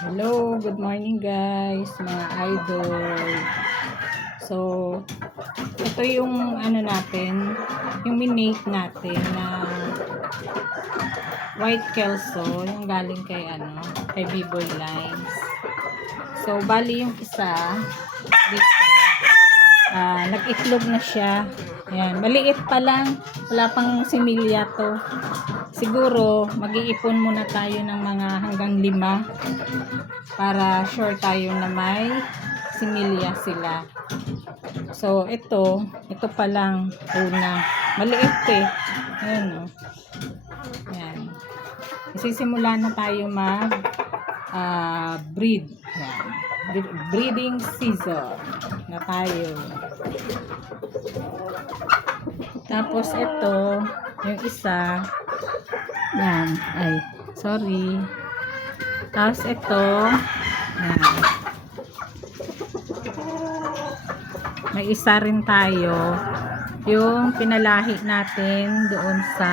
Hello, good morning guys, mga idol. So, ito yung ano natin, yung minake natin na white kelso, yung galing kay kay B-Boy Lines. So, bali yung isa dito, nag-itlog na siya. Ayan, maliit pa lang, wala pang similya to. Siguro, mag-iipon muna tayo ng mga hanggang 5 para sure tayo na may similya sila. So, ito pa lang una. Maliit eh. Ayan o. Ayan. Isisimula na tayo breed. Ayan. Breeding season na tayo. Tapos ito, yung isa, yan, ay, sorry. Tapos ito, yan. May isa rin tayo, yung pinalahi natin doon sa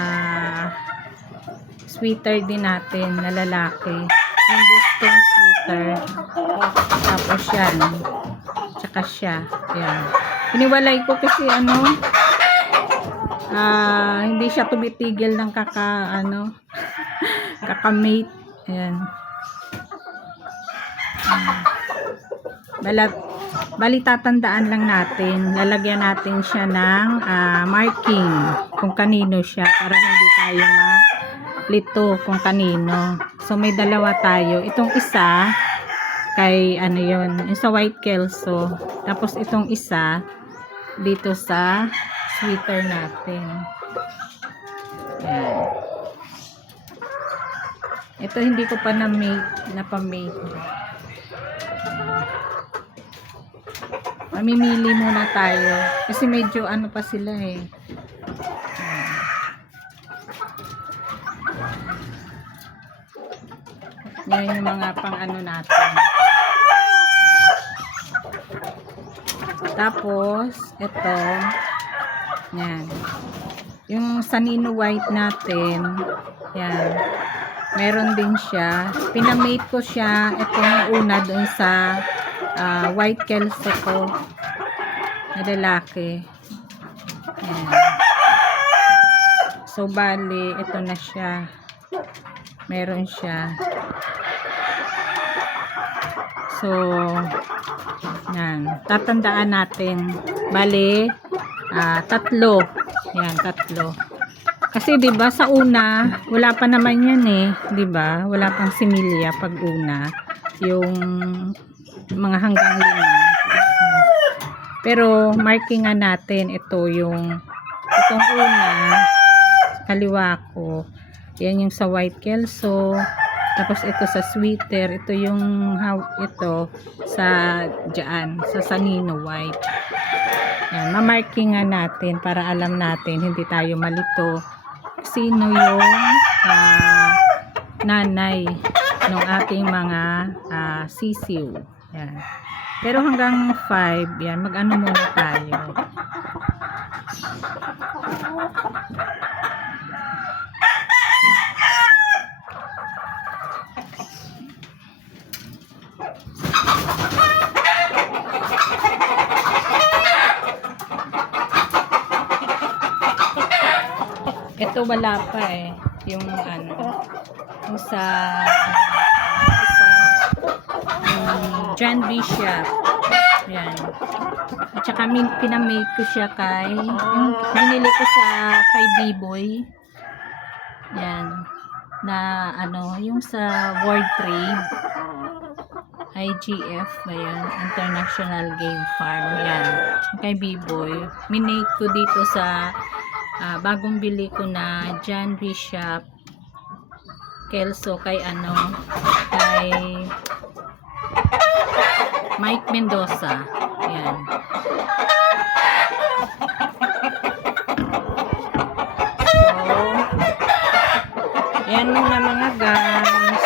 sweater din natin na lalaki. Yung Boston sweater. Tapos yan. Tsaka siya. Yan. Piniwalay ko kasi hindi siya tumitigil ng kakamate. Ayan. Bali tatandaan lang natin, lalagyan natin siya ng marking kung kanino siya para hindi tayo malito kung kanino. So may dalawa tayo. Itong isa kay yung sa white kelso. Tapos itong isa dito sa sweater natin. Ayan. Ito hindi ko pa na-mate. Mamimili muna tayo kasi medyo pa sila eh. Yan yung mga pang natin. Tapos ito, yan. Yung Sanino white natin, yan. Meron din siya. Pinamate ko siya itong una doon sa white kelso ko na lalaki. Ayan. So bali ito na siya, meron siya. So yan, tatandaan natin bali 3. Yan, 3 kasi 'di ba sa una wala pa naman yan eh, 'di ba, wala pang similya pag una, yung mga hanggang 5. Pero markingan natin ito itong una kaliwa ko. Yan yung sa white kelso. Tapos ito sa sweater, ito yung ito sa sa Sanino white. Yan, mamarkingan natin para alam natin, hindi tayo malito sino yung nanay ng ating mga sisiw. Yan. Pero hanggang 5, yan, muna tayo. Ito wala pa eh, yung yung sa John Bishop. Yan. At saka pinamake ko siya yung binili ko kay B-Boy. Yan. Na yung sa World Trade IGF ba yan? International Game Farm. Yan. Kay B-Boy. Minake ko dito sa bagong bili ko na John Bishop kelso kay kay Mike Mendoza. Ayan. So, yan muna mga guys.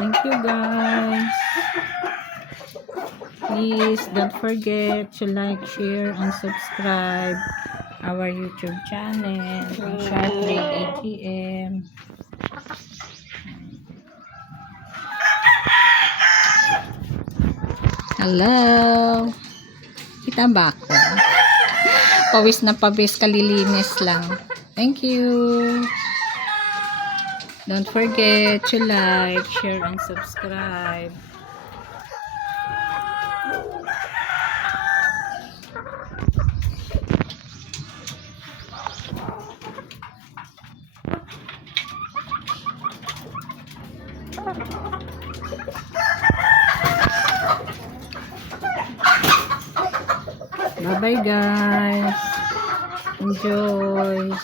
Thank you guys. Please don't forget to like, share, and subscribe our YouTube channel, Shartrade ATM. Hello. Kita ba ako? Pawis na pawis, kalilinis lang. Thank you. Don't forget to like, share, and subscribe. Bye-bye guys. Enjoy.